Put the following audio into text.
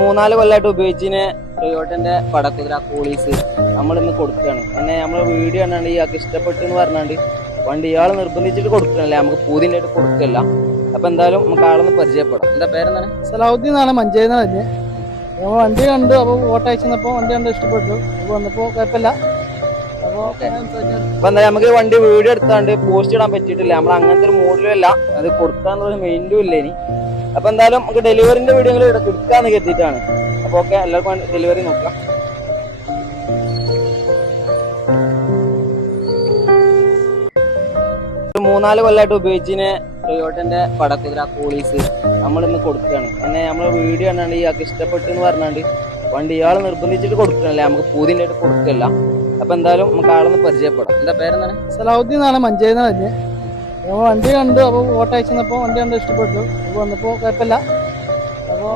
3-4 കൊല്ലമായിട്ട് ഉപയോഗിച്ചതിന് ടൊയോട്ടന്റെ പടക്കുതിര പോളീസ് നമ്മളിന്ന് കൊടുക്കുകയാണ്. പിന്നെ നമ്മളെ വീഡിയോ കണ്ടാണ്ട് ഇയാൾക്ക് ഇഷ്ടപ്പെട്ടു എന്ന് പറഞ്ഞാണ്ട് വണ്ടി ഇയാൾ നിർബന്ധിച്ചിട്ട് കൊടുക്കണല്ലേ, നമുക്ക് പൂതിൻ്റെ ആയിട്ട് കൊടുക്കല്ല. അപ്പൊ എന്തായാലും നമുക്ക് ആളൊന്ന് പരിചയപ്പെടാം. എന്താ പേരെന്താണ്? സലാഹുദ്ദീൻ എന്നാണ്, മഞ്ചേരി തന്നെ. നമ്മൾ വണ്ടി കണ്ടു, അപ്പോൾ ഫോട്ടോ അയച്ചപ്പോൾ വണ്ടി കണ്ട് ഇഷ്ടപ്പെട്ടു. അപ്പോൾ വന്നപ്പോൾ കുഴപ്പമില്ല. അപ്പോൾ അപ്പൊ എന്താ നമുക്ക് വണ്ടി വീഡിയോ എടുത്താണ്ട് പോസ്റ്റ് ഇടാൻ പറ്റിയിട്ടില്ല. നമ്മൾ അങ്ങനത്തെ ഒരു മൂഡിലും അല്ല, അത് കൊടുക്കാന്നുള്ള മെയിൻറ്റും ഇല്ല ഇനി. അപ്പൊ എന്തായാലും നമുക്ക് ഡെലിവറിന്റെ വീഡിയോകൾ എടുക്കാന്ന് കരുതിയിട്ടാണ്. അപ്പൊ ഓക്കെ, എല്ലാവർക്കും ഡെലിവറി നോക്കാം. ഒരു 3-4 കൊല്ലമായിട്ട് ഉപയോഗിച്ചതിന് ടൊയോട്ടന്റെ പടക്കുതിര പോളീസ് നമ്മളിന്ന് കൊടുക്കുകയാണ്. പിന്നെ നമ്മളെ വീഡിയോ കണ്ടാണ്ട് ഇയാൾക്ക് ഇഷ്ടപ്പെട്ടു എന്ന് പറഞ്ഞാണ്ട് വണ്ടി ഇയാൾ നിർബന്ധിച്ചിട്ട് കൊടുക്കണല്ലേ, നമുക്ക് പൂതിൻ്റെ ആയിട്ട് കൊടുക്കല്ല. അപ്പൊ എന്തായാലും നമുക്ക് ആളൊന്ന് പരിചയപ്പെടാം. എന്താ പേരെന്താണ്? സലാഹുദ്ദീൻ എന്നാണ്, മഞ്ചേരി തന്നെ. നമ്മൾ വണ്ടി കണ്ടു, അപ്പോൾ ഫോട്ടോ അയച്ചപ്പോൾ വണ്ടി കണ്ട് ഇഷ്ടപ്പെട്ടു. അപ്പോൾ വന്നപ്പോൾ കുഴപ്പമില്ല. അപ്പോൾ